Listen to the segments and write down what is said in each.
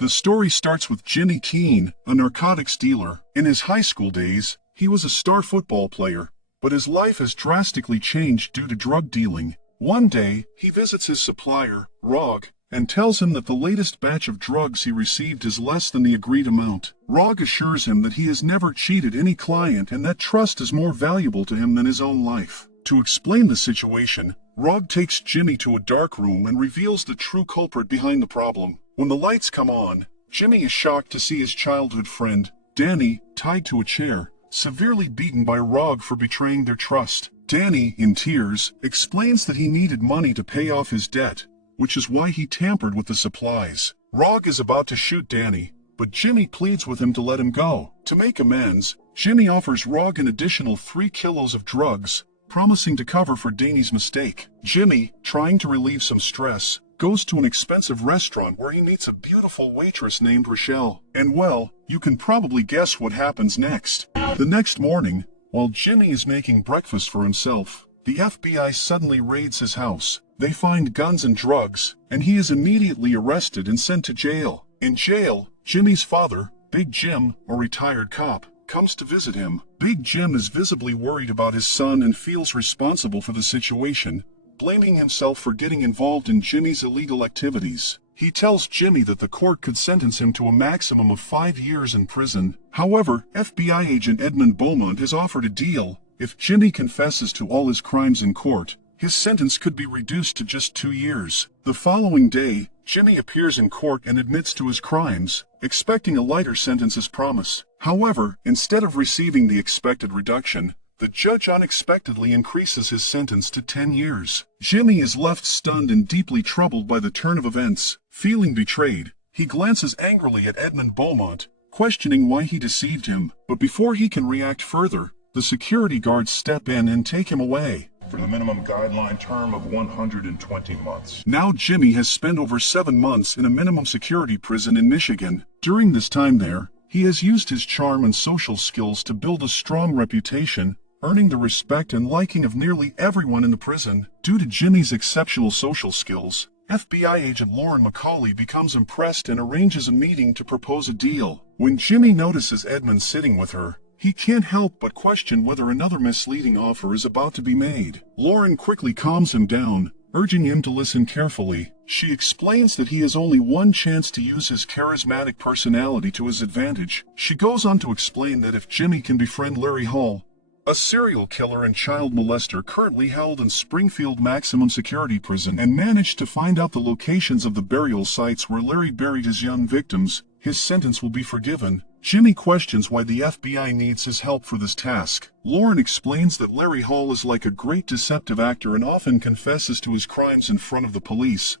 The story starts with Jimmy Keene, a narcotics dealer. In his high school days, he was a star football player, but his life has drastically changed due to drug dealing. One day, he visits his supplier, Rog, and tells him that the latest batch of drugs he received is less than the agreed amount. Rog assures him that he has never cheated any client and that trust is more valuable to him than his own life. To explain the situation, Rog takes Jimmy to a dark room and reveals the true culprit behind the problem. When the lights come on, Jimmy is shocked to see his childhood friend, Danny, tied to a chair, severely beaten by Rog for betraying their trust. Danny, in tears, explains that he needed money to pay off his debt, which is why he tampered with the supplies. Rog is about to shoot Danny, but Jimmy pleads with him to let him go. To make amends, Jimmy offers Rog an additional 3 kilos of drugs, promising to cover for Danny's mistake. Jimmy, trying to relieve some stress, goes to an expensive restaurant where he meets a beautiful waitress named Rochelle. And well, you can probably guess what happens next. The next morning, while Jimmy is making breakfast for himself, the FBI suddenly raids his house. They find guns and drugs, and he is immediately arrested and sent to jail. In jail, Jimmy's father, Big Jim, a retired cop, comes to visit him. Big Jim is visibly worried about his son and feels responsible for the situation, blaming himself for getting involved in Jimmy's illegal activities. He tells Jimmy that the court could sentence him to a maximum of 5 years in prison. However, FBI agent Edmund Beaumont has offered a deal. If Jimmy confesses to all his crimes in court, his sentence could be reduced to just 2 years. The following day, Jimmy appears in court and admits to his crimes, expecting a lighter sentence as promised. However, instead of receiving the expected reduction, the judge unexpectedly increases his sentence to 10 years. Jimmy is left stunned and deeply troubled by the turn of events. Feeling betrayed, he glances angrily at Edmund Beaumont, questioning why he deceived him. But before he can react further, the security guards step in and take him away. For the minimum guideline term of 120 months. Now Jimmy has spent over 7 months in a minimum security prison in Michigan. During this time there, he has used his charm and social skills to build a strong reputation, earning the respect and liking of nearly everyone in the prison. Due to Jimmy's exceptional social skills, FBI agent Lauren McCauley becomes impressed and arranges a meeting to propose a deal. When Jimmy notices Edmund sitting with her, he can't help but question whether another misleading offer is about to be made. Lauren quickly calms him down, urging him to listen carefully. She explains that he has only one chance to use his charismatic personality to his advantage. She goes on to explain that if Jimmy can befriend Larry Hall, a serial killer and child molester currently held in Springfield Maximum Security Prison, and managed to find out the locations of the burial sites where Larry buried his young victims, his sentence will be forgiven. Jimmy questions why the FBI needs his help for this task. Lauren explains that Larry Hall is like a great deceptive actor and often confesses to his crimes in front of the police.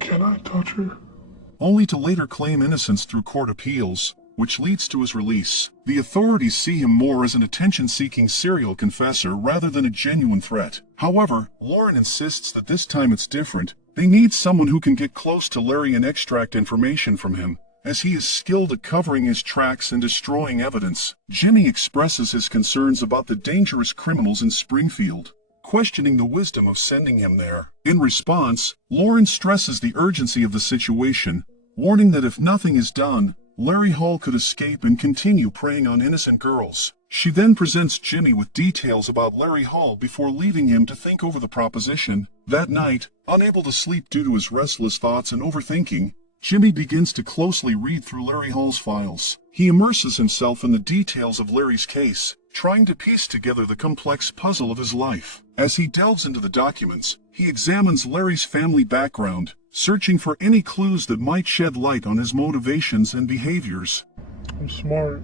Can I touch her? Only to later claim innocence through court appeals, which leads to his release. The authorities see him more as an attention-seeking serial confessor rather than a genuine threat. However, Lauren insists that this time it's different. They need someone who can get close to Larry and extract information from him, as he is skilled at covering his tracks and destroying evidence. Jimmy expresses his concerns about the dangerous criminals in Springfield, questioning the wisdom of sending him there. In response, Lauren stresses the urgency of the situation, warning that if nothing is done, Larry Hall could escape and continue preying on innocent girls. She then presents Jimmy with details about Larry Hall before leaving him to think over the proposition. That night, unable to sleep due to his restless thoughts and overthinking, Jimmy begins to closely read through Larry Hall's files. He immerses himself in the details of Larry's case, trying to piece together the complex puzzle of his life. As he delves into the documents, he examines Larry's family background, searching for any clues that might shed light on his motivations and behaviors. I'm smart.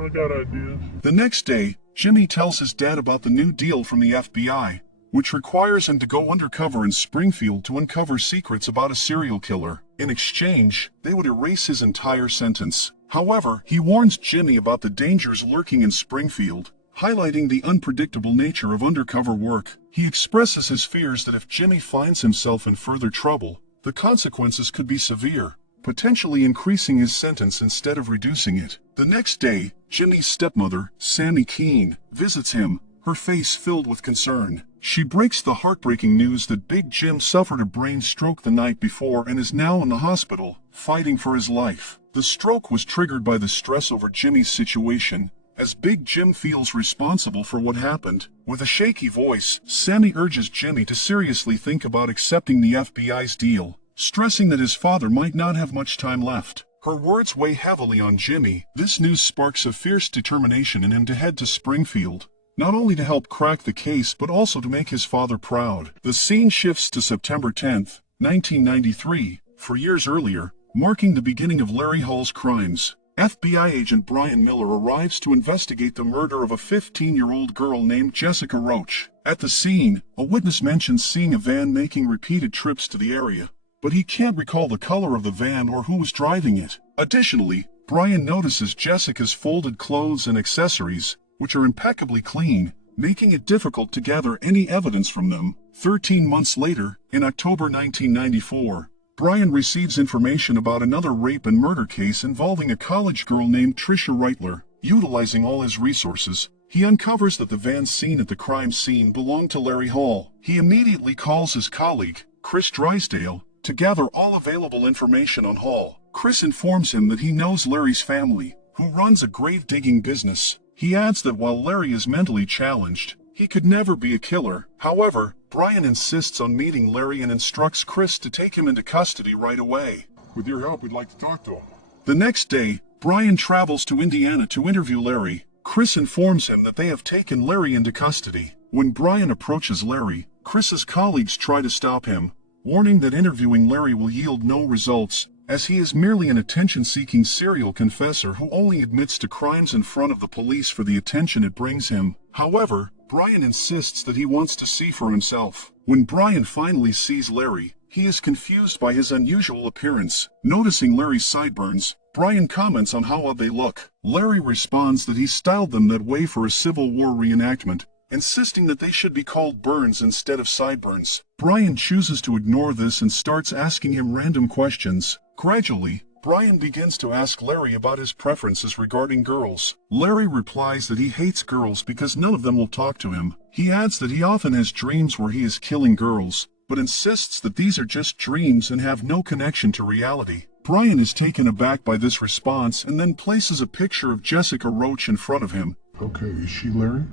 I got ideas. The next day, Jimmy tells his dad about the new deal from the FBI, which requires him to go undercover in Springfield to uncover secrets about a serial killer. In exchange, they would erase his entire sentence. However, he warns Jimmy about the dangers lurking in Springfield, highlighting the unpredictable nature of undercover work. He expresses his fears that if Jimmy finds himself in further trouble, the consequences could be severe, potentially increasing his sentence instead of reducing it. The next day, Jimmy's stepmother, Sammy Keene, visits him, her face filled with concern. She breaks the heartbreaking news that Big Jim suffered a brain stroke the night before and is now in the hospital, fighting for his life. The stroke was triggered by the stress over Jimmy's situation, as Big Jim feels responsible for what happened. With a shaky voice, Sammy urges Jimmy to seriously think about accepting the FBI's deal, stressing that his father might not have much time left. Her words weigh heavily on Jimmy. This news sparks a fierce determination in him to head to Springfield, not only to help crack the case but also to make his father proud. The scene shifts to September 10, 1993, 4 years earlier, marking the beginning of Larry Hall's crimes. FBI agent Brian Miller arrives to investigate the murder of a 15-year-old girl named Jessica Roach. At the scene, a witness mentions seeing a van making repeated trips to the area, but he can't recall the color of the van or who was driving it. Additionally, Brian notices Jessica's folded clothes and accessories, which are impeccably clean, making it difficult to gather any evidence from them. 13 months later, in October 1994, Brian receives information about another rape and murder case involving a college girl named Trisha Reitler. Utilizing all his resources, he uncovers that the van seen at the crime scene belonged to Larry Hall. He immediately calls his colleague, Chris Drysdale, to gather all available information on Hall. Chris informs him that he knows Larry's family, who runs a grave-digging business. He adds that while Larry is mentally challenged, he could never be a killer. However, Brian insists on meeting Larry and instructs Chris to take him into custody right away. With your help, we'd like to talk to him. The next day, Brian travels to Indiana to interview Larry. Chris informs him that they have taken Larry into custody. When Brian approaches Larry, Chris's colleagues try to stop him, warning that interviewing Larry will yield no results, as he is merely an attention-seeking serial confessor who only admits to crimes in front of the police for the attention it brings him. However, Brian insists that he wants to see for himself. When Brian finally sees Larry, he is confused by his unusual appearance. Noticing Larry's sideburns, Brian comments on how odd they look. Larry responds that he styled them that way for a Civil War reenactment, insisting that they should be called burns instead of sideburns. Brian chooses to ignore this and starts asking him random questions. Gradually, Brian begins to ask Larry about his preferences regarding girls. Larry replies that he hates girls because none of them will talk to him. He adds that he often has dreams where he is killing girls, but insists that these are just dreams and have no connection to reality. Brian is taken aback by this response and then places a picture of Jessica Roach in front of him. Okay, is she Larry?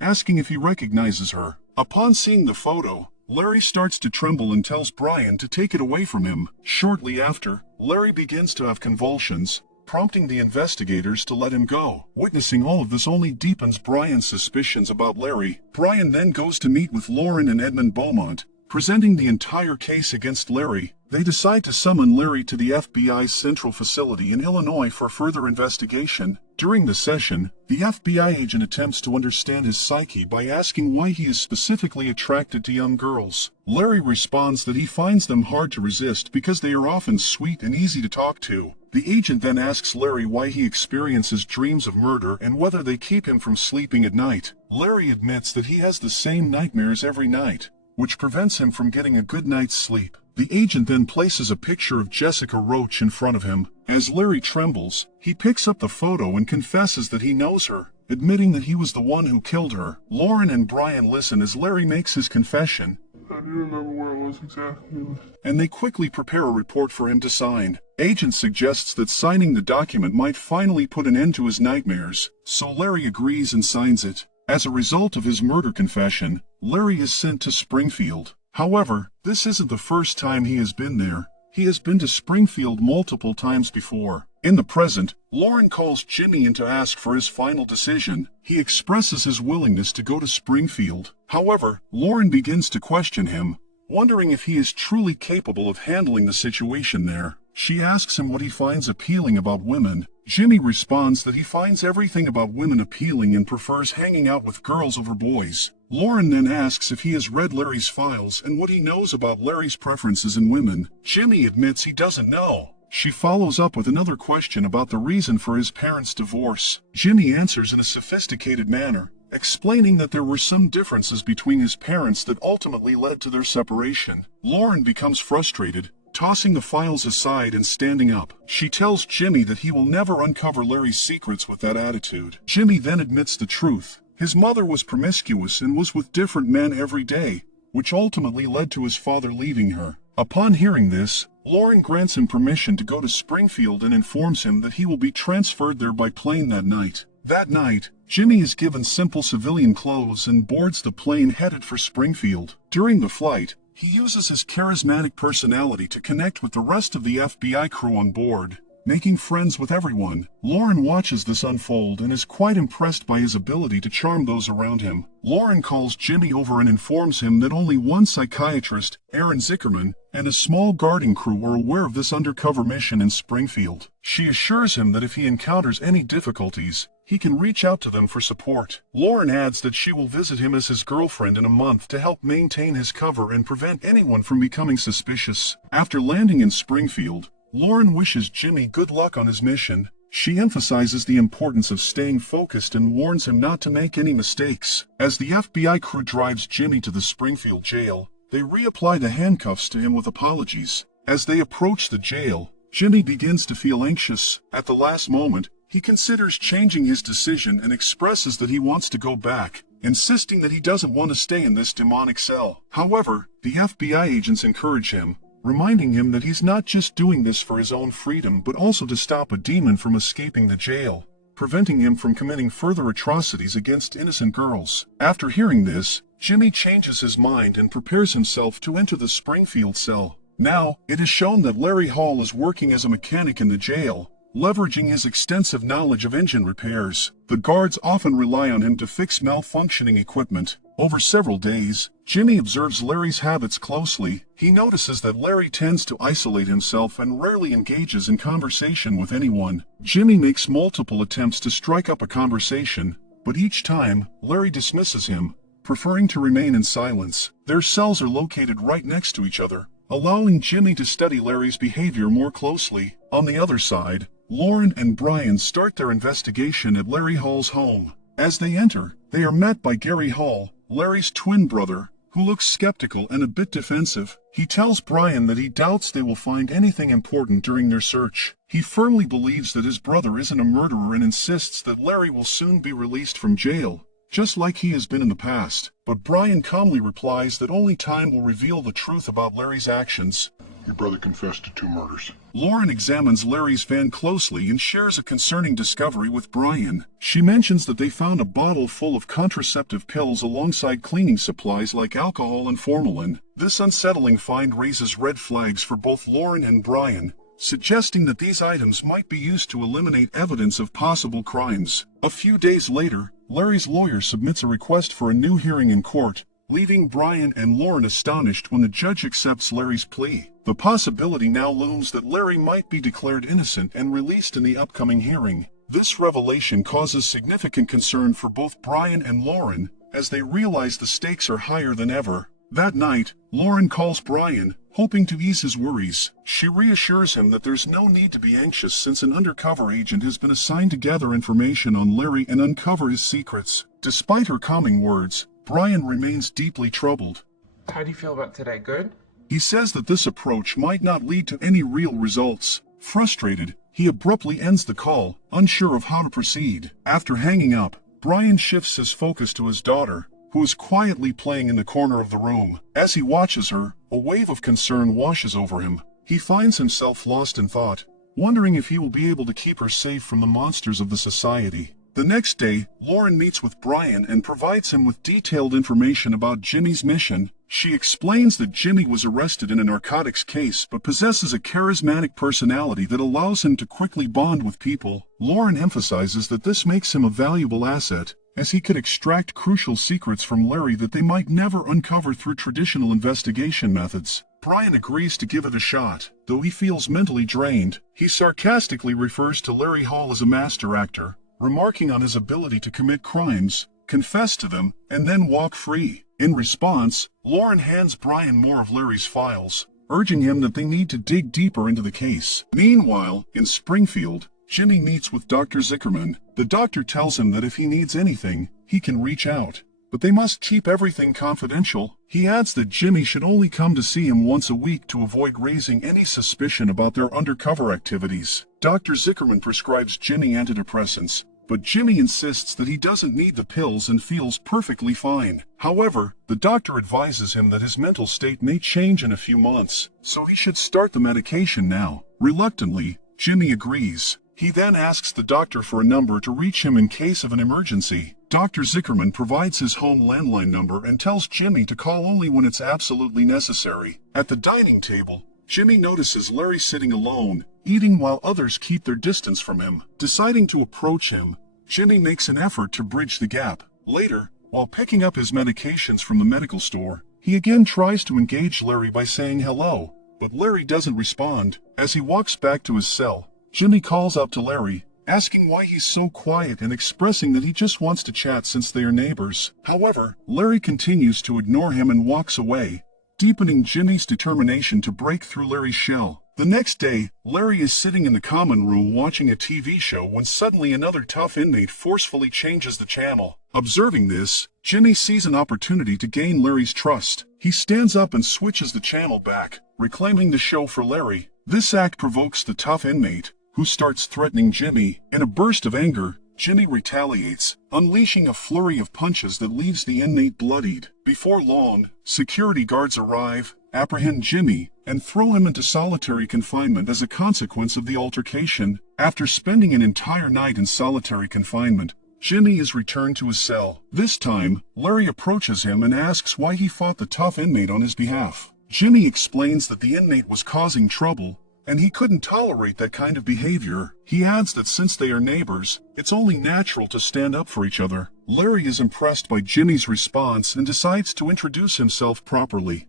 Asking if he recognizes her. Upon seeing the photo, Larry starts to tremble and tells Brian to take it away from him. Shortly after, Larry begins to have convulsions, prompting the investigators to let him go. Witnessing all of this only deepens Brian's suspicions about Larry. Brian then goes to meet with Lauren and Edmund Beaumont, presenting the entire case against Larry. They decide to summon Larry to the FBI's central facility in Illinois for further investigation. During the session, the FBI agent attempts to understand his psyche by asking why he is specifically attracted to young girls. Larry responds that he finds them hard to resist because they are often sweet and easy to talk to. The agent then asks Larry why he experiences dreams of murder and whether they keep him from sleeping at night. Larry admits that he has the same nightmares every night, which prevents him from getting a good night's sleep. The agent then places a picture of Jessica Roach in front of him. As Larry trembles, he picks up the photo and confesses that he knows her, admitting that he was the one who killed her. Lauren and Brian listen as Larry makes his confession. I do remember where it was exactly. And they quickly prepare a report for him to sign. Agent suggests that signing the document might finally put an end to his nightmares, so Larry agrees and signs it. As a result of his murder confession, Larry is sent to Springfield. However, this isn't the first time he has been there. He has been to Springfield multiple times before. In the present, Lauren calls Jimmy in to ask for his final decision. He expresses his willingness to go to Springfield. However, Lauren begins to question him, wondering if he is truly capable of handling the situation there. She asks him what he finds appealing about women. Jimmy responds that he finds everything about women appealing and prefers hanging out with girls over boys. Lauren then asks if he has read Larry's files and what he knows about Larry's preferences in women. Jimmy admits he doesn't know. She follows up with another question about the reason for his parents' divorce. Jimmy answers in a sophisticated manner, explaining that there were some differences between his parents that ultimately led to their separation. Lauren becomes frustrated, tossing the files aside and standing up. She tells Jimmy that he will never uncover Larry's secrets with that attitude. Jimmy then admits the truth, His mother was promiscuous and was with different men every day, which ultimately led to his father leaving her. Upon hearing this, Lauren grants him permission to go to Springfield and informs him that he will be transferred there by plane that night. That night, Jimmy is given simple civilian clothes and boards the plane headed for Springfield. During the flight, he uses his charismatic personality to connect with the rest of the FBI crew on board, making friends with everyone. Lauren watches this unfold and is quite impressed by his ability to charm those around him. Lauren calls Jimmy over and informs him that only one psychiatrist, Aaron Zickerman, and a small guarding crew are aware of this undercover mission in Springfield. She assures him that if he encounters any difficulties, he can reach out to them for support. Lauren adds that she will visit him as his girlfriend in a month to help maintain his cover and prevent anyone from becoming suspicious. After landing in Springfield, Lauren wishes Jimmy good luck on his mission. She emphasizes the importance of staying focused and warns him not to make any mistakes. As the FBI crew drives Jimmy to the Springfield jail, they reapply the handcuffs to him with apologies. As they approach the jail, Jimmy begins to feel anxious. At the last moment, he considers changing his decision and expresses that he wants to go back, insisting that he doesn't want to stay in this demonic cell. However, the FBI agents encourage him, reminding him that he's not just doing this for his own freedom but also to stop a demon from escaping the jail, preventing him from committing further atrocities against innocent girls. After hearing this, Jimmy changes his mind and prepares himself to enter the Springfield cell. Now, it is shown that Larry Hall is working as a mechanic in the jail, leveraging his extensive knowledge of engine repairs. The guards often rely on him to fix malfunctioning equipment. Over several days, Jimmy observes Larry's habits closely. He notices that Larry tends to isolate himself and rarely engages in conversation with anyone. Jimmy makes multiple attempts to strike up a conversation, but each time, Larry dismisses him, preferring to remain in silence. Their cells are located right next to each other, allowing Jimmy to study Larry's behavior more closely. On the other side, Lauren and Brian start their investigation at Larry Hall's home. As they enter, they are met by Gary Hall, Larry's twin brother, who looks skeptical and a bit defensive. He tells Brian that he doubts they will find anything important during their search. He firmly believes that his brother isn't a murderer and insists that Larry will soon be released from jail, just like he has been in the past. But Brian calmly replies that only time will reveal the truth about Larry's actions. Your brother confessed to 2 murders. Lauren examines Larry's van closely and shares a concerning discovery with Brian. She mentions that they found a bottle full of contraceptive pills alongside cleaning supplies like alcohol and formalin. This unsettling find raises red flags for both Lauren and Brian, suggesting that these items might be used to eliminate evidence of possible crimes. A few days later, Larry's lawyer submits a request for a new hearing in court, leaving Brian and Lauren astonished when the judge accepts Larry's plea. The possibility now looms that Larry might be declared innocent and released in the upcoming hearing. This revelation causes significant concern for both Brian and Lauren, as they realize the stakes are higher than ever. That night, Lauren calls Brian, hoping to ease his worries. She reassures him that there's no need to be anxious since an undercover agent has been assigned to gather information on Larry and uncover his secrets. Despite her calming words, Brian remains deeply troubled. How do you feel about today? Good? He says that this approach might not lead to any real results. Frustrated, he abruptly ends the call, unsure of how to proceed. After hanging up, Brian shifts his focus to his daughter, who is quietly playing in the corner of the room. As he watches her, a wave of concern washes over him. He finds himself lost in thought, wondering if he will be able to keep her safe from the monsters of the society. The next day, Lauren meets with Brian and provides him with detailed information about Jimmy's mission. She explains that Jimmy was arrested in a narcotics case but possesses a charismatic personality that allows him to quickly bond with people. Lauren emphasizes that this makes him a valuable asset, as he could extract crucial secrets from Larry that they might never uncover through traditional investigation methods. Brian agrees to give it a shot, though he feels mentally drained. He sarcastically refers to Larry Hall as a master actor, remarking on his ability to commit crimes, confess to them, and then walk free. In response, Lauren hands Brian more of Larry's files, urging him that they need to dig deeper into the case. Meanwhile, in Springfield, Jimmy meets with Dr. Zickerman. The doctor tells him that if he needs anything, he can reach out, but they must keep everything confidential. He adds that Jimmy should only come to see him once a week to avoid raising any suspicion about their undercover activities. Dr. Zickerman prescribes Jimmy antidepressants, but Jimmy insists that he doesn't need the pills and feels perfectly fine. However, the doctor advises him that his mental state may change in a few months, so he should start the medication now. Reluctantly, Jimmy agrees. He then asks the doctor for a number to reach him in case of an emergency. Dr. Zickerman provides his home landline number and tells Jimmy to call only when it's absolutely necessary. At the dining table, Jimmy notices Larry sitting alone, eating while others keep their distance from him. Deciding to approach him, Jimmy makes an effort to bridge the gap. Later, while picking up his medications from the medical store, he again tries to engage Larry by saying hello, but Larry doesn't respond. As he walks back to his cell, Jimmy calls out to Larry, asking why he's so quiet and expressing that he just wants to chat since they are neighbors. However, Larry continues to ignore him and walks away, deepening Jimmy's determination to break through Larry's shell. The next day, Larry is sitting in the common room watching a TV show when suddenly another tough inmate forcefully changes the channel. Observing this, Jimmy sees an opportunity to gain Larry's trust. He stands up and switches the channel back, reclaiming the show for Larry. This act provokes the tough inmate, who starts threatening Jimmy. In a burst of anger, Jimmy retaliates, unleashing a flurry of punches that leaves the inmate bloodied. Before long, security guards arrive, apprehend Jimmy, and throw him into solitary confinement as a consequence of the altercation. After spending an entire night in solitary confinement, Jimmy is returned to his cell. This time, Larry approaches him and asks why he fought the tough inmate on his behalf. Jimmy explains that the inmate was causing trouble, and he couldn't tolerate that kind of behavior. He adds that since they are neighbors, it's only natural to stand up for each other. Larry is impressed by Jimmy's response and decides to introduce himself properly.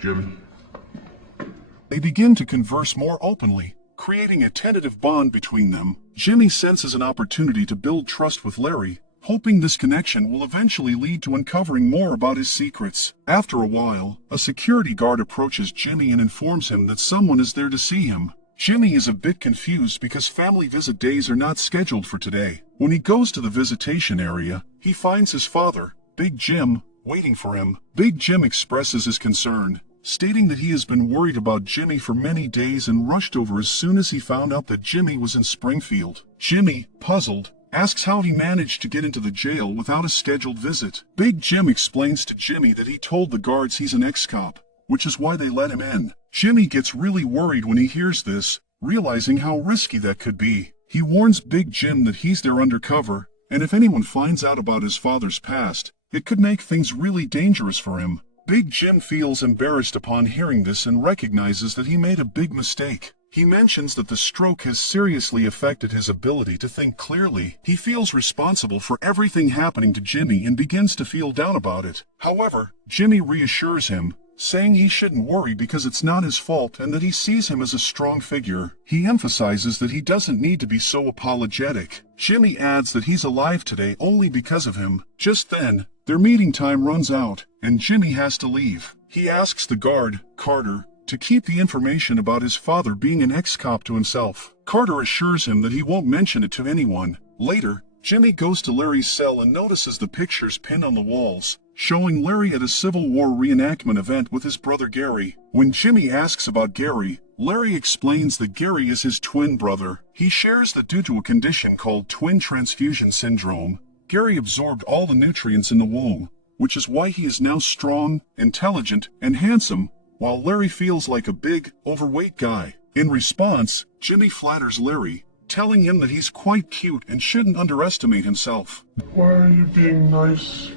Jimmy. They begin to converse more openly, creating a tentative bond between them. Jimmy senses an opportunity to build trust with Larry, hoping this connection will eventually lead to uncovering more about his secrets. After a while, a security guard approaches Jimmy and informs him that someone is there to see him. Jimmy is a bit confused because family visit days are not scheduled for today. When he goes to the visitation area, he finds his father, Big Jim, waiting for him. Big Jim expresses his concern, stating that he has been worried about Jimmy for many days and rushed over as soon as he found out that Jimmy was in Springfield. Jimmy, puzzled, asks how he managed to get into the jail without a scheduled visit. Big Jim explains to Jimmy that he told the guards he's an ex-cop, which is why they let him in. Jimmy gets really worried when he hears this, realizing how risky that could be. He warns Big Jim that he's there undercover, and if anyone finds out about his father's past, it could make things really dangerous for him. Big Jim feels embarrassed upon hearing this and recognizes that he made a big mistake. He mentions that the stroke has seriously affected his ability to think clearly. He feels responsible for everything happening to Jimmy and begins to feel down about it. However, Jimmy reassures him, saying he shouldn't worry because it's not his fault and that he sees him as a strong figure. He emphasizes that he doesn't need to be so apologetic. Jimmy adds that he's alive today only because of him. Just then, their meeting time runs out, and Jimmy has to leave. He asks the guard, Carter, to keep the information about his father being an ex-cop to himself. Carter assures him that he won't mention it to anyone. Later, Jimmy goes to Larry's cell and notices the pictures pinned on the walls, showing Larry at a Civil War reenactment event with his brother Gary. When Jimmy asks about Gary, Larry explains that Gary is his twin brother. He shares that due to a condition called twin transfusion syndrome, Gary absorbed all the nutrients in the womb, which is why he is now strong, intelligent, and handsome, while Larry feels like a big, overweight guy. In response, Jimmy flatters Larry, telling him that he's quite cute and shouldn't underestimate himself. Why are you being nice?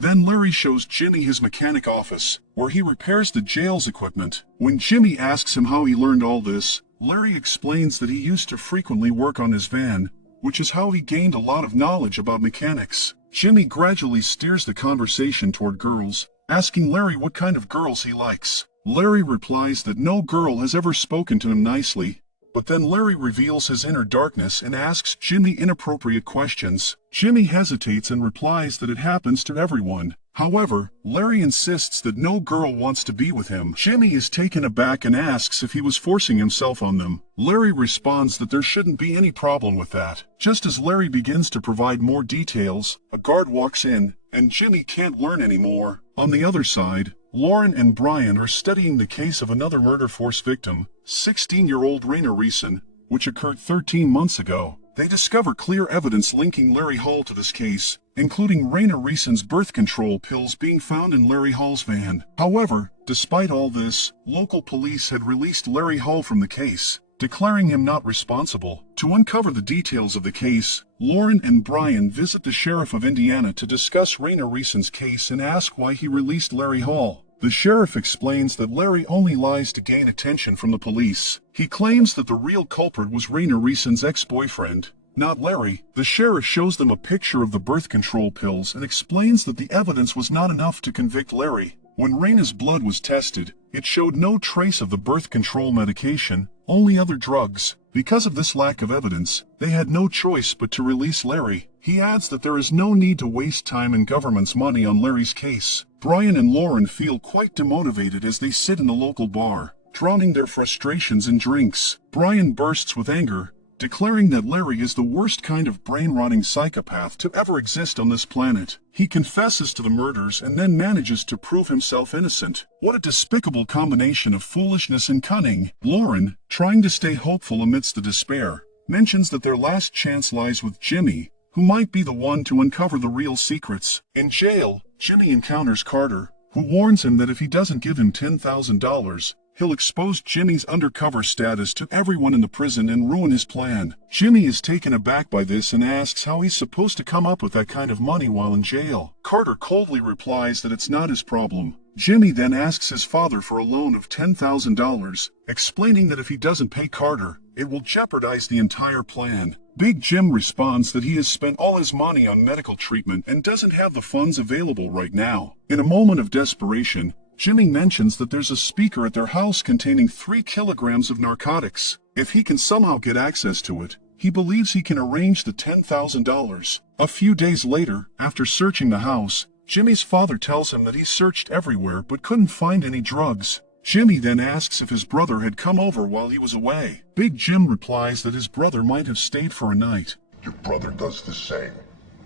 Then Larry shows Jimmy his mechanic office, where he repairs the jail's equipment. When Jimmy asks him how he learned all this, Larry explains that he used to frequently work on his van, which is how he gained a lot of knowledge about mechanics. Jimmy gradually steers the conversation toward girls, asking Larry what kind of girls he likes. Larry replies that no girl has ever spoken to him nicely, but then Larry reveals his inner darkness and asks Jimmy inappropriate questions. Jimmy hesitates and replies that it happens to everyone. However, Larry insists that no girl wants to be with him. Jimmy is taken aback and asks if he was forcing himself on them. Larry responds that there shouldn't be any problem with that. Just as Larry begins to provide more details, a guard walks in, and Jimmy can't learn anymore. On the other side, Lauren and Brian are studying the case of another murder force victim, 16-year-old Raina Reeson, which occurred 13 months ago. They discover clear evidence linking Larry Hall to this case, including Raina Reeson's birth control pills being found in Larry Hall's van. However, despite all this, local police had released Larry Hall from the case, declaring him not responsible. To uncover the details of the case, Lauren and Brian visit the sheriff of Indiana to discuss Raina Reeson's case and ask why he released Larry Hall. The sheriff explains that Larry only lies to gain attention from the police. He claims that the real culprit was Raina Reeson's ex-boyfriend, not Larry. The sheriff shows them a picture of the birth control pills and explains that the evidence was not enough to convict Larry. When Raina's blood was tested, it showed no trace of the birth control medication, only other drugs. Because of this lack of evidence, they had no choice but to release Larry. He adds that there is no need to waste time and government's money on Larry's case. Brian and Lauren feel quite demotivated as they sit in the local bar, drowning their frustrations in drinks. Brian bursts with anger, declaring that Larry is the worst kind of brain-rotting psychopath to ever exist on this planet. He confesses to the murders and then manages to prove himself innocent. What a despicable combination of foolishness and cunning. Lauren, trying to stay hopeful amidst the despair, mentions that their last chance lies with Jimmy, who might be the one to uncover the real secrets. In jail, Jimmy encounters Carter, who warns him that if he doesn't give him $10,000, he'll expose Jimmy's undercover status to everyone in the prison and ruin his plan. Jimmy is taken aback by this and asks how he's supposed to come up with that kind of money while in jail. Carter coldly replies that it's not his problem. Jimmy then asks his father for a loan of $10,000, explaining that if he doesn't pay Carter, it will jeopardize the entire plan. Big Jim responds that he has spent all his money on medical treatment and doesn't have the funds available right now. In a moment of desperation, Jimmy mentions that there's a speaker at their house containing 3 kilograms of narcotics. If he can somehow get access to it, he believes he can arrange the $10,000. A few days later, after searching the house, Jimmy's father tells him that he searched everywhere but couldn't find any drugs. Jimmy then asks if his brother had come over while he was away. Big Jim replies that his brother might have stayed for a night. Your brother does the same.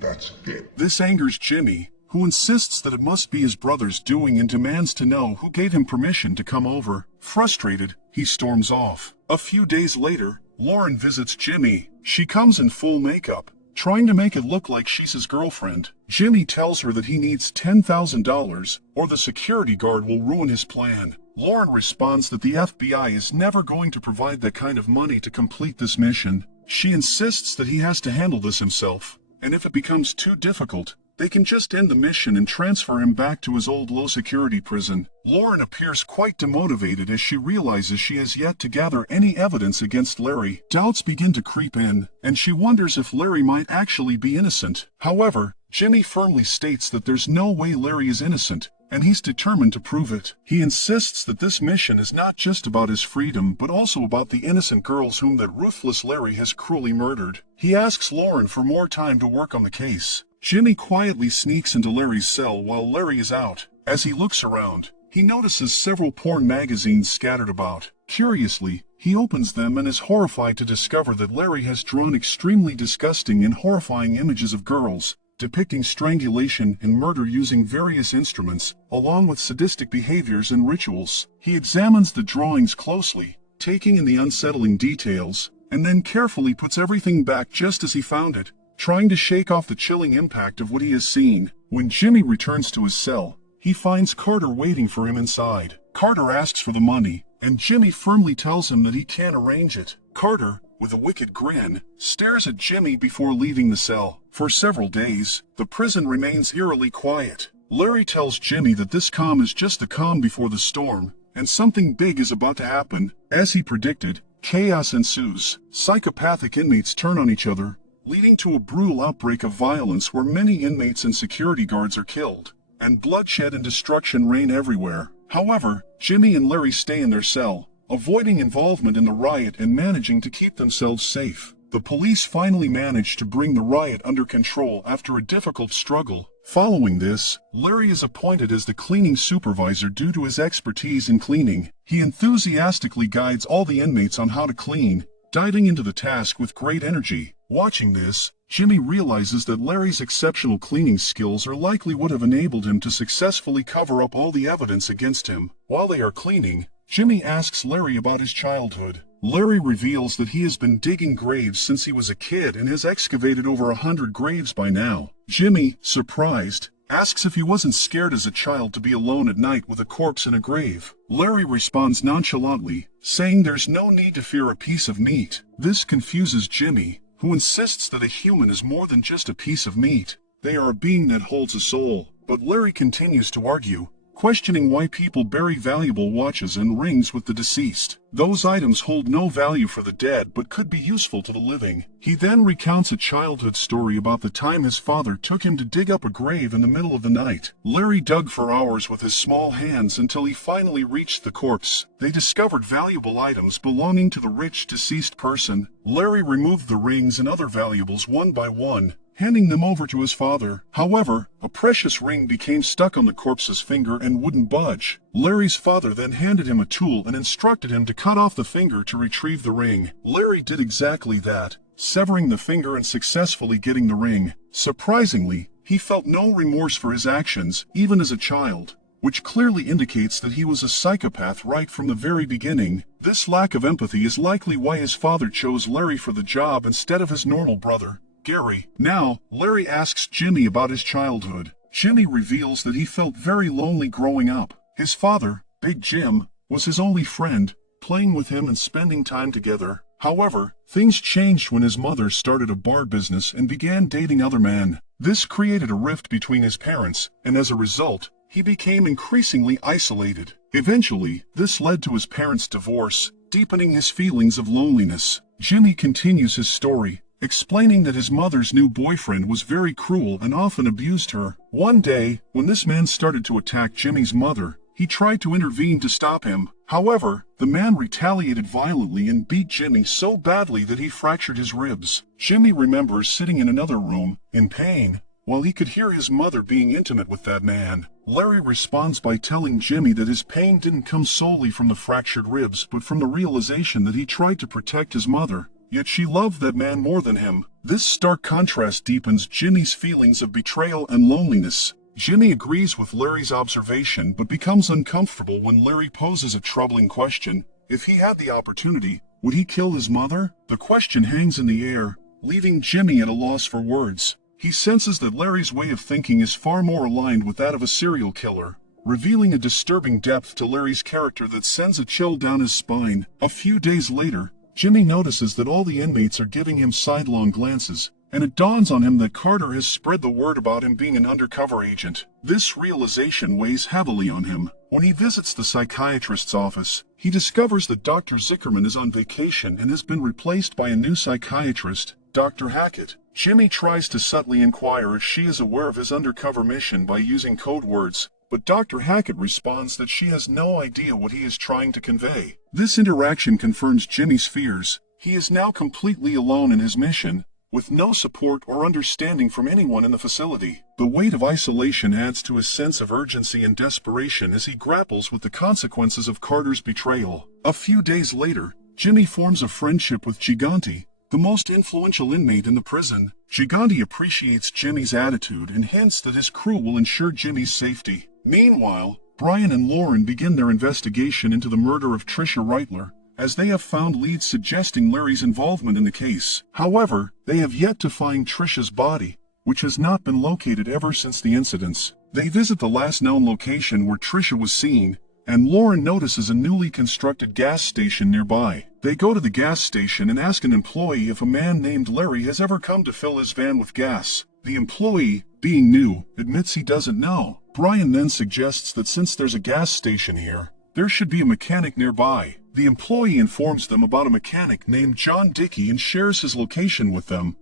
That's it. This angers Jimmy, who insists that it must be his brother's doing and demands to know who gave him permission to come over. Frustrated, he storms off. A few days later, Lauren visits Jimmy. She comes in full makeup, trying to make it look like she's his girlfriend. Jimmy tells her that he needs $10,000 or the security guard will ruin his plan. Lauren responds that the FBI is never going to provide that kind of money to complete this mission. She insists that he has to handle this himself, and if it becomes too difficult, they can just end the mission and transfer him back to his old low-security prison. Lauren appears quite demotivated as she realizes she has yet to gather any evidence against Larry. Doubts begin to creep in, and she wonders if Larry might actually be innocent. However, Jimmy firmly states that there's no way Larry is innocent, and he's determined to prove it. He insists that this mission is not just about his freedom but also about the innocent girls whom that ruthless Larry has cruelly murdered. He asks Lauren for more time to work on the case. Jimmy quietly sneaks into Larry's cell while Larry is out. As he looks around, he notices several porn magazines scattered about. Curiously, he opens them and is horrified to discover that Larry has drawn extremely disgusting and horrifying images of girls, depicting strangulation and murder using various instruments, along with sadistic behaviors and rituals. He examines the drawings closely, taking in the unsettling details, and then carefully puts everything back just as he found it, trying to shake off the chilling impact of what he has seen. When Jimmy returns to his cell, he finds Carter waiting for him inside. Carter asks for the money, and Jimmy firmly tells him that he can't arrange it. Carter, with a wicked grin, stares at Jimmy before leaving the cell. For several days, the prison remains eerily quiet. Larry tells Jimmy that this calm is just the calm before the storm, and something big is about to happen. As he predicted, chaos ensues. Psychopathic inmates turn on each other, leading to a brutal outbreak of violence where many inmates and security guards are killed, and bloodshed and destruction reign everywhere. However, Jimmy and Larry stay in their cell, avoiding involvement in the riot and managing to keep themselves safe. The police finally manage to bring the riot under control after a difficult struggle. Following this, Larry is appointed as the cleaning supervisor due to his expertise in cleaning. He enthusiastically guides all the inmates on how to clean, diving into the task with great energy. Watching this, Jimmy realizes that Larry's exceptional cleaning skills are likely what have enabled him to successfully cover up all the evidence against him. While they are cleaning, Jimmy asks Larry about his childhood. Larry reveals that he has been digging graves since he was a kid and has excavated over 100 graves by now. Jimmy, surprised, asks if he wasn't scared as a child to be alone at night with a corpse in a grave. Larry responds nonchalantly, saying there's no need to fear a piece of meat. This confuses Jimmy, who insists that a human is more than just a piece of meat. They are a being that holds a soul. But Larry continues to argue, questioning why people bury valuable watches and rings with the deceased. Those items hold no value for the dead but could be useful to the living. He then recounts a childhood story about the time his father took him to dig up a grave in the middle of the night. Larry dug for hours with his small hands until he finally reached the corpse. They discovered valuable items belonging to the rich deceased person. Larry removed the rings and other valuables one by one, handing them over to his father. However, a precious ring became stuck on the corpse's finger and wouldn't budge. Larry's father then handed him a tool and instructed him to cut off the finger to retrieve the ring. Larry did exactly that, severing the finger and successfully getting the ring. Surprisingly, he felt no remorse for his actions, even as a child, which clearly indicates that he was a psychopath right from the very beginning. This lack of empathy is likely why his father chose Larry for the job instead of his normal brother, Gary. Now, Larry asks Jimmy about his childhood. Jimmy reveals that he felt very lonely growing up. His father, Big Jim, was his only friend, playing with him and spending time together. However, things changed when his mother started a bar business and began dating other men. This created a rift between his parents, and as a result, he became increasingly isolated. Eventually, this led to his parents' divorce, deepening his feelings of loneliness. Jimmy continues his story, explaining that his mother's new boyfriend was very cruel and often abused her. One day, when this man started to attack Jimmy's mother, he tried to intervene to stop him. However, the man retaliated violently and beat Jimmy so badly that he fractured his ribs. Jimmy remembers sitting in another room, in pain, while he could hear his mother being intimate with that man. Larry responds by telling Jimmy that his pain didn't come solely from the fractured ribs but from the realization that he tried to protect his mother, yet she loved that man more than him. This stark contrast deepens Jimmy's feelings of betrayal and loneliness. Jimmy agrees with Larry's observation but becomes uncomfortable when Larry poses a troubling question. If he had the opportunity, would he kill his mother? The question hangs in the air, leaving Jimmy at a loss for words. He senses that Larry's way of thinking is far more aligned with that of a serial killer, revealing a disturbing depth to Larry's character that sends a chill down his spine. A few days later, Jimmy notices that all the inmates are giving him sidelong glances, and it dawns on him that Carter has spread the word about him being an undercover agent. This realization weighs heavily on him. When he visits the psychiatrist's office, he discovers that Dr. Zickerman is on vacation and has been replaced by a new psychiatrist, Dr. Hackett. Jimmy tries to subtly inquire if she is aware of his undercover mission by using code words, but Dr. Hackett responds that she has no idea what he is trying to convey. This interaction confirms Jimmy's fears. He is now completely alone in his mission, with no support or understanding from anyone in the facility. The weight of isolation adds to his sense of urgency and desperation as he grapples with the consequences of Carter's betrayal. A few days later, Jimmy forms a friendship with Gigante, the most influential inmate in the prison. Gigante appreciates Jimmy's attitude and hints that his crew will ensure Jimmy's safety. Meanwhile, Brian and Lauren begin their investigation into the murder of Trisha Reitler, as they have found leads suggesting Larry's involvement in the case. However, they have yet to find Trisha's body, which has not been located ever since the incidents. They visit the last known location where Trisha was seen, and Lauren notices a newly constructed gas station nearby. They go to the gas station and ask an employee if a man named Larry has ever come to fill his van with gas. The employee, being new, admits he doesn't know. Brian then suggests that since there's a gas station here, there should be a mechanic nearby. The employee informs them about a mechanic named John Dickey and shares his location with them.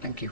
Thank you.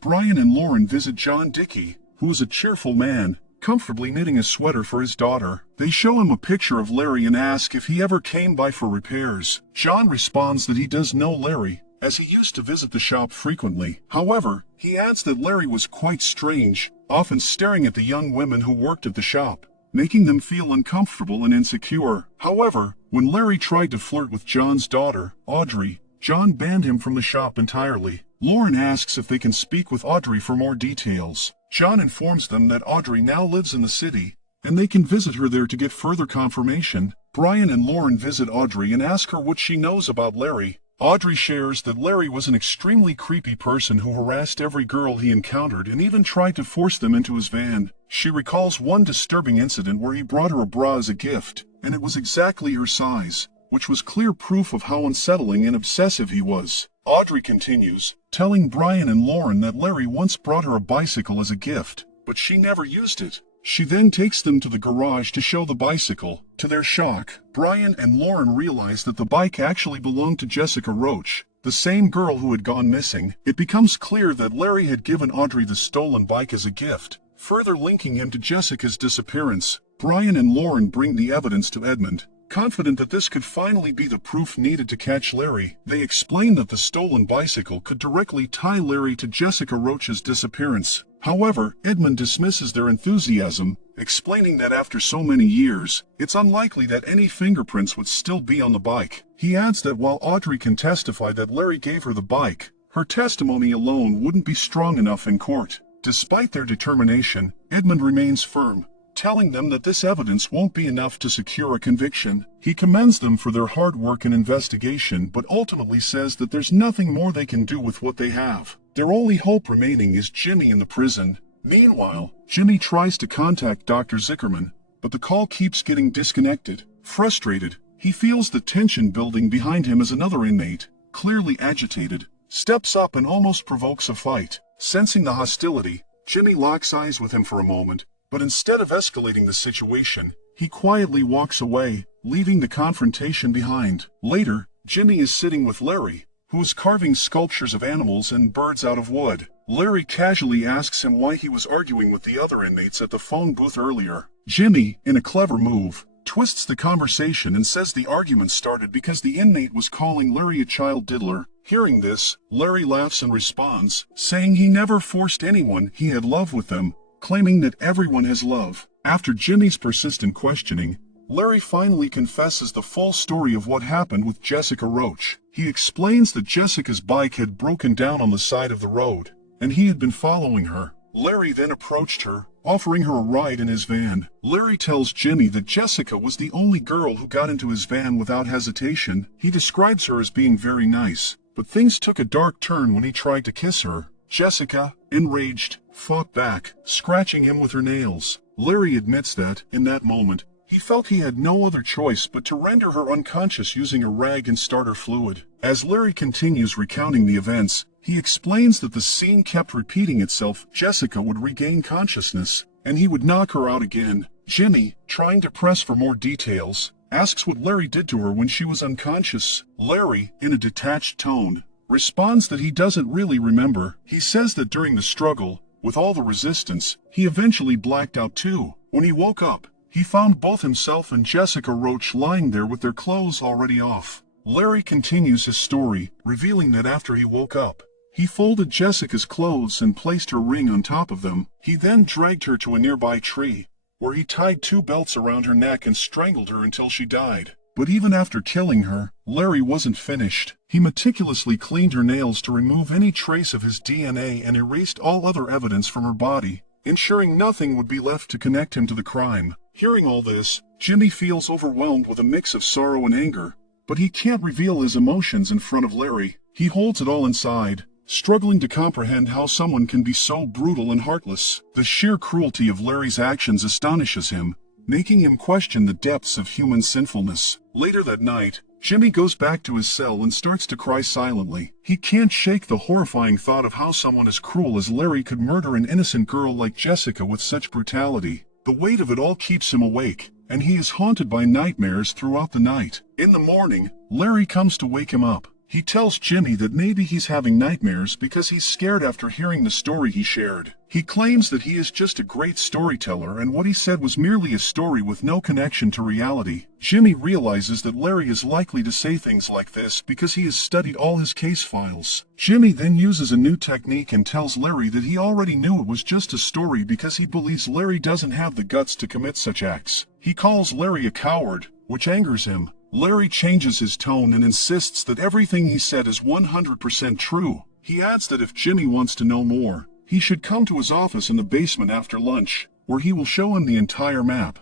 Brian and Lauren visit John Dickey, who is a cheerful man, comfortably knitting a sweater for his daughter. They show him a picture of Larry and ask if he ever came by for repairs. John responds that he does know Larry, as he used to visit the shop frequently. However, he adds that Larry was quite strange, often staring at the young women who worked at the shop, making them feel uncomfortable and insecure. However, when Larry tried to flirt with John's daughter, Audrey, John banned him from the shop entirely. Lauren asks if they can speak with Audrey for more details. John informs them that Audrey now lives in the city, and they can visit her there to get further confirmation. Brian and Lauren visit Audrey and ask her what she knows about Larry. Audrey shares that Larry was an extremely creepy person who harassed every girl he encountered and even tried to force them into his van. She recalls one disturbing incident where he brought her a bra as a gift, and it was exactly her size, which was clear proof of how unsettling and obsessive he was. Audrey continues, telling Brian and Lauren that Larry once brought her a bicycle as a gift, but she never used it. She then takes them to the garage to show the bicycle. To their shock, Brian and Lauren realize that the bike actually belonged to Jessica Roach, the same girl who had gone missing. It becomes clear that Larry had given Audrey the stolen bike as a gift, further linking him to Jessica's disappearance. Brian and Lauren bring the evidence to Edmund, confident that this could finally be the proof needed to catch Larry. They explain that the stolen bicycle could directly tie Larry to Jessica Roach's disappearance. However, Edmund dismisses their enthusiasm, explaining that after so many years, it's unlikely that any fingerprints would still be on the bike. He adds that while Audrey can testify that Larry gave her the bike, her testimony alone wouldn't be strong enough in court. Despite their determination, Edmund remains firm, telling them that this evidence won't be enough to secure a conviction. He commends them for their hard work and investigation, but ultimately says that there's nothing more they can do with what they have. Their only hope remaining is Jimmy in the prison. Meanwhile, Jimmy tries to contact Dr. Zickerman, but the call keeps getting disconnected. Frustrated, he feels the tension building behind him as another inmate, clearly agitated, steps up and almost provokes a fight. Sensing the hostility, Jimmy locks eyes with him for a moment, but instead of escalating the situation, he quietly walks away, leaving the confrontation behind. Later, Jimmy is sitting with Larry, who is carving sculptures of animals and birds out of wood. Larry casually asks him why he was arguing with the other inmates at the phone booth earlier. Jimmy, in a clever move, twists the conversation and says the argument started because the inmate was calling Larry a child diddler. Hearing this, Larry laughs and responds, saying he never forced anyone he had love with them, claiming that everyone has love. After Jimmy's persistent questioning, Larry finally confesses the full story of what happened with Jessica Roach. He explains that Jessica's bike had broken down on the side of the road, and he had been following her. Larry then approached her, offering her a ride in his van. Larry tells Jimmy that Jessica was the only girl who got into his van without hesitation. He describes her as being very nice, but things took a dark turn when he tried to kiss her. Jessica, enraged, fought back, scratching him with her nails. Larry admits that, in that moment, he felt he had no other choice but to render her unconscious using a rag and starter fluid. As Larry continues recounting the events, he explains that the scene kept repeating itself. Jessica would regain consciousness, and he would knock her out again. Jimmy, trying to press for more details, asks what Larry did to her when she was unconscious. Larry, in a detached tone, responds that he doesn't really remember. He says that during the struggle, with all the resistance, he eventually blacked out too. When he woke up, he found both himself and Jessica Roach lying there with their clothes already off. Larry continues his story, revealing that after he woke up, he folded Jessica's clothes and placed her ring on top of them. He then dragged her to a nearby tree, where he tied 2 belts around her neck and strangled her until she died. But even after killing her, Larry wasn't finished. He meticulously cleaned her nails to remove any trace of his DNA and erased all other evidence from her body, ensuring nothing would be left to connect him to the crime. Hearing all this, Jimmy feels overwhelmed with a mix of sorrow and anger, but he can't reveal his emotions in front of Larry. He holds it all inside, struggling to comprehend how someone can be so brutal and heartless. The sheer cruelty of Larry's actions astonishes him, making him question the depths of human sinfulness. Later that night, Jimmy goes back to his cell and starts to cry silently. He can't shake the horrifying thought of how someone as cruel as Larry could murder an innocent girl like Jessica with such brutality. The weight of it all keeps him awake, and he is haunted by nightmares throughout the night. In the morning, Larry comes to wake him up. He tells Jimmy that maybe he's having nightmares because he's scared after hearing the story he shared. He claims that he is just a great storyteller and what he said was merely a story with no connection to reality. Jimmy realizes that Larry is likely to say things like this because he has studied all his case files. Jimmy then uses a new technique and tells Larry that he already knew it was just a story because he believes Larry doesn't have the guts to commit such acts. He calls Larry a coward, which angers him. Larry changes his tone and insists that everything he said is 100% true. He adds that if Jimmy wants to know more, he should come to his office in the basement after lunch, where he will show him the entire map.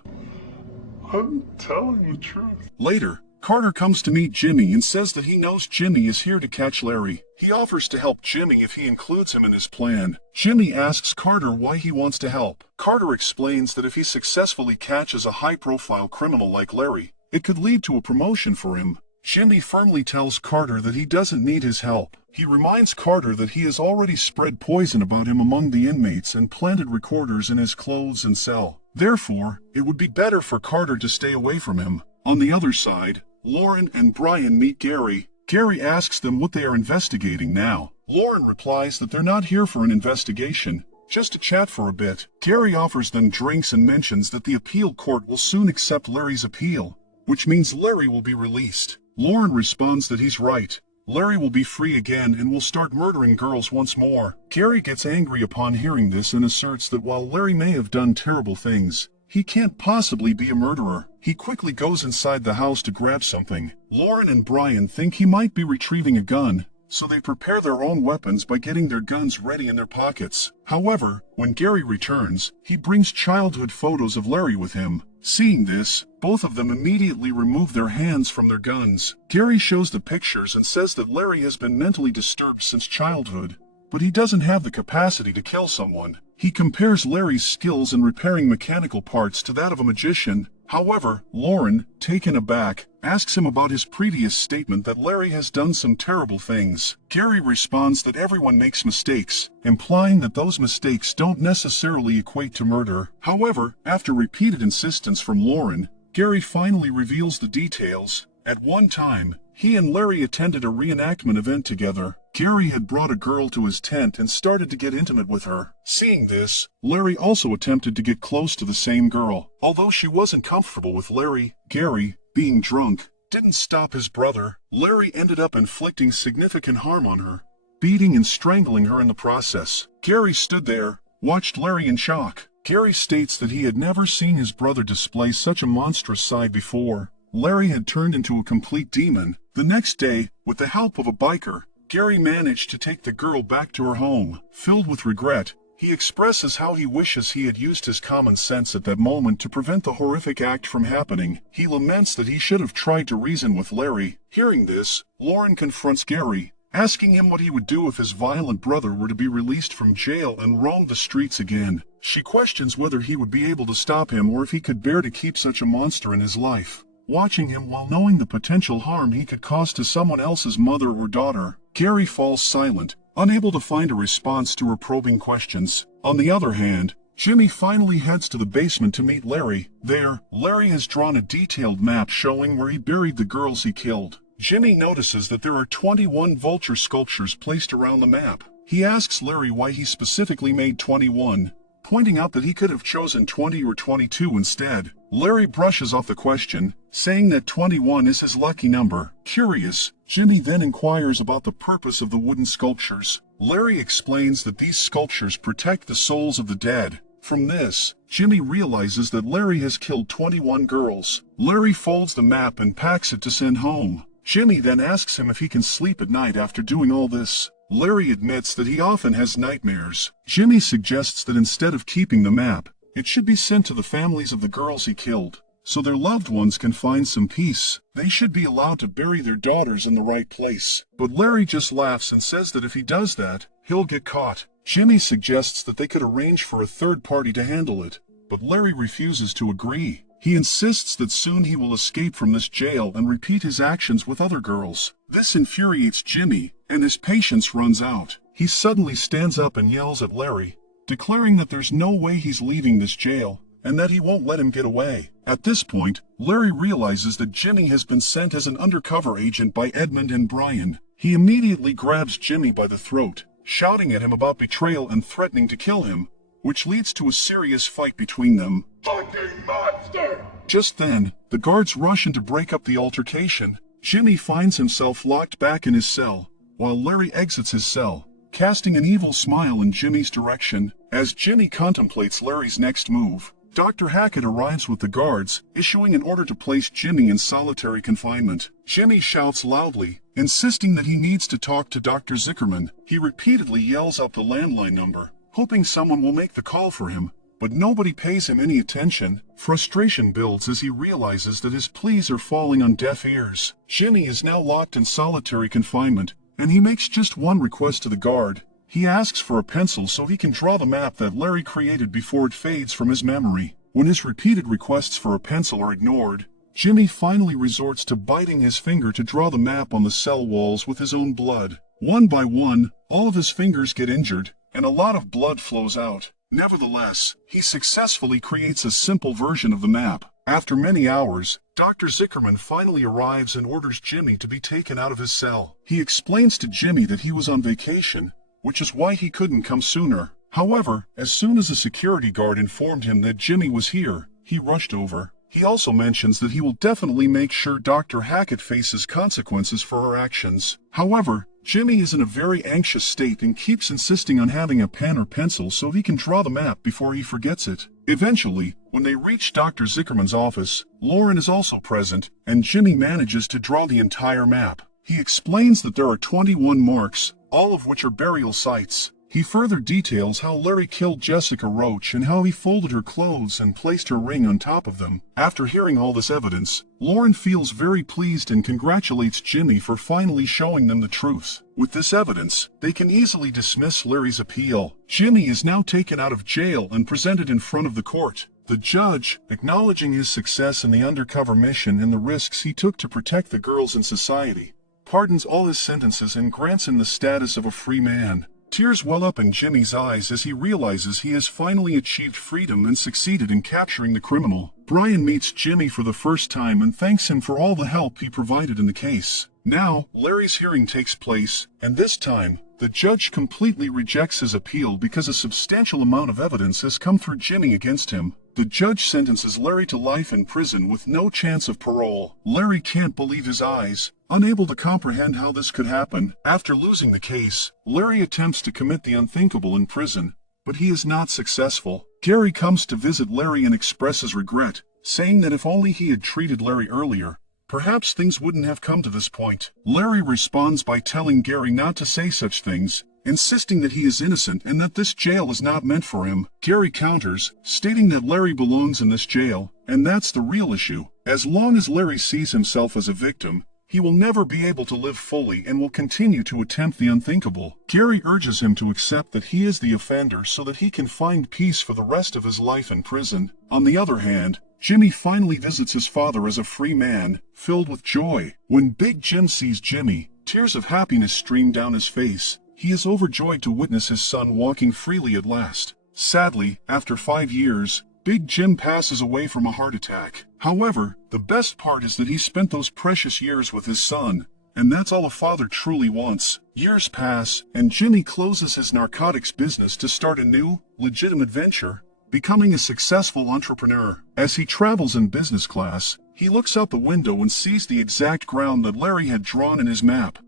I'm telling the truth. Later, Carter comes to meet Jimmy and says that he knows Jimmy is here to catch Larry. He offers to help Jimmy if he includes him in his plan. Jimmy asks Carter why he wants to help. Carter explains that if he successfully catches a high-profile criminal like Larry, it could lead to a promotion for him. Jimmy firmly tells Carter that he doesn't need his help. He reminds Carter that he has already spread poison about him among the inmates and planted recorders in his clothes and cell. Therefore, it would be better for Carter to stay away from him. On the other side, Lauren and Brian meet Gary. Gary asks them what they are investigating now. Lauren replies that they're not here for an investigation, just to chat for a bit. Gary offers them drinks and mentions that the appeal court will soon accept Larry's appeal, which means Larry will be released. Lauren responds that he's right. Larry will be free again and will start murdering girls once more. Gary gets angry upon hearing this and asserts that while Larry may have done terrible things, he can't possibly be a murderer. He quickly goes inside the house to grab something. Lauren and Brian think he might be retrieving a gun, so they prepare their own weapons by getting their guns ready in their pockets. However, when Gary returns, he brings childhood photos of Larry with him. Seeing this, both of them immediately remove their hands from their guns. Gary shows the pictures and says that Larry has been mentally disturbed since childhood, but he doesn't have the capacity to kill someone. He compares Larry's skills in repairing mechanical parts to that of a magician. However, Lauren, taken aback, asks him about his previous statement that Larry has done some terrible things. Gary responds that everyone makes mistakes, implying that those mistakes don't necessarily equate to murder. However, after repeated insistence from Lauren, Gary finally reveals the details. At one time, he and Larry attended a reenactment event together. Gary had brought a girl to his tent and started to get intimate with her. Seeing this, Larry also attempted to get close to the same girl. Although she wasn't comfortable with Larry, Gary, being drunk, didn't stop his brother. Larry ended up inflicting significant harm on her, beating and strangling her in the process. Gary stood there, watched Larry in shock. Gary states that he had never seen his brother display such a monstrous side before. Larry had turned into a complete demon. The next day, with the help of a biker, Gary managed to take the girl back to her home. Filled with regret, he expresses how he wishes he had used his common sense at that moment to prevent the horrific act from happening. He laments that he should have tried to reason with Larry. Hearing this, Lauren confronts Gary, asking him what he would do if his violent brother were to be released from jail and roam the streets again. She questions whether he would be able to stop him or if he could bear to keep such a monster in his life, watching him while knowing the potential harm he could cause to someone else's mother or daughter. Gary falls silent, unable to find a response to her probing questions. On the other hand, Jimmy finally heads to the basement to meet Larry. There, Larry has drawn a detailed map showing where he buried the girls he killed. Jimmy notices that there are 21 vulture sculptures placed around the map. He asks Larry why he specifically made 21, pointing out that he could have chosen 20 or 22 instead. Larry brushes off the question, saying that 21 is his lucky number. Curious, Jimmy then inquires about the purpose of the wooden sculptures. Larry explains that these sculptures protect the souls of the dead. From this, Jimmy realizes that Larry has killed 21 girls. Larry folds the map and packs it to send home. Jimmy then asks him if he can sleep at night after doing all this. Larry admits that he often has nightmares. Jimmy suggests that instead of keeping the map, it should be sent to the families of the girls he killed, so their loved ones can find some peace. They should be allowed to bury their daughters in the right place. But Larry just laughs and says that if he does that, he'll get caught. Jimmy suggests that they could arrange for a third party to handle it, but Larry refuses to agree. He insists that soon he will escape from this jail and repeat his actions with other girls. This infuriates Jimmy, and his patience runs out. He suddenly stands up and yells at Larry, declaring that there's no way he's leaving this jail, and that he won't let him get away. At this point, Larry realizes that Jimmy has been sent as an undercover agent by Edmund and Brian. He immediately grabs Jimmy by the throat, shouting at him about betrayal and threatening to kill him, which leads to a serious fight between them. Fucking monster! Just then, the guards rush in to break up the altercation. Jimmy finds himself locked back in his cell, while Larry exits his cell, casting an evil smile in Jimmy's direction. As Jimmy contemplates Larry's next move, Dr. Hackett arrives with the guards, issuing an order to place Jimmy in solitary confinement. Jimmy shouts loudly, insisting that he needs to talk to Dr. Zickerman. He repeatedly yells out the landline number, hoping someone will make the call for him, but nobody pays him any attention. Frustration builds as he realizes that his pleas are falling on deaf ears. Jimmy is now locked in solitary confinement, and he makes just one request to the guard. He asks for a pencil so he can draw the map that Larry created before it fades from his memory. When his repeated requests for a pencil are ignored, Jimmy finally resorts to biting his finger to draw the map on the cell walls with his own blood. One by one, all of his fingers get injured, and a lot of blood flows out. Nevertheless, he successfully creates a simple version of the map. After many hours, Dr. Zickerman finally arrives and orders Jimmy to be taken out of his cell. He explains to Jimmy that he was on vacation, which is why he couldn't come sooner. However, as soon as a security guard informed him that Jimmy was here, he rushed over. He also mentions that he will definitely make sure Dr. Hackett faces consequences for her actions. However, Jimmy is in a very anxious state and keeps insisting on having a pen or pencil so he can draw the map before he forgets it. Eventually, when they reach Dr. Zickerman's office, Lauren is also present, and Jimmy manages to draw the entire map. He explains that there are 21 marks, all of which are burial sites. He further details how Larry killed Jessica Roach and how he folded her clothes and placed her ring on top of them. After hearing all this evidence, Lauren feels very pleased and congratulates Jimmy for finally showing them the truth. With this evidence, they can easily dismiss Larry's appeal. Jimmy is now taken out of jail and presented in front of the court. The judge, acknowledging his success in the undercover mission and the risks he took to protect the girls in society, pardons all his sentences and grants him the status of a free man. Tears well up in Jimmy's eyes as he realizes he has finally achieved freedom and succeeded in capturing the criminal. Brian meets Jimmy for the first time and thanks him for all the help he provided in the case. Now, Larry's hearing takes place, and this time, the judge completely rejects his appeal because a substantial amount of evidence has come through Jimmy against him. The judge sentences Larry to life in prison with no chance of parole. Larry can't believe his eyes, unable to comprehend how this could happen. After losing the case, Larry attempts to commit the unthinkable in prison, but he is not successful. Gary comes to visit Larry and expresses regret, saying that if only he had treated Larry earlier, perhaps things wouldn't have come to this point. Larry responds by telling Gary not to say such things, insisting that he is innocent and that this jail is not meant for him. Gary counters, stating that Larry belongs in this jail, and that's the real issue. As long as Larry sees himself as a victim, he will never be able to live fully and will continue to attempt the unthinkable. Gary urges him to accept that he is the offender so that he can find peace for the rest of his life in prison. On the other hand, Jimmy finally visits his father as a free man, filled with joy. When Big Jim sees Jimmy, tears of happiness stream down his face. He is overjoyed to witness his son walking freely at last. Sadly, after 5 years, Big Jim passes away from a heart attack. However, the best part is that he spent those precious years with his son, and that's all a father truly wants. Years pass, and Jimmy closes his narcotics business to start a new, legitimate venture, becoming a successful entrepreneur. As he travels in business class, he looks out the window and sees the exact ground that Larry had drawn in his map.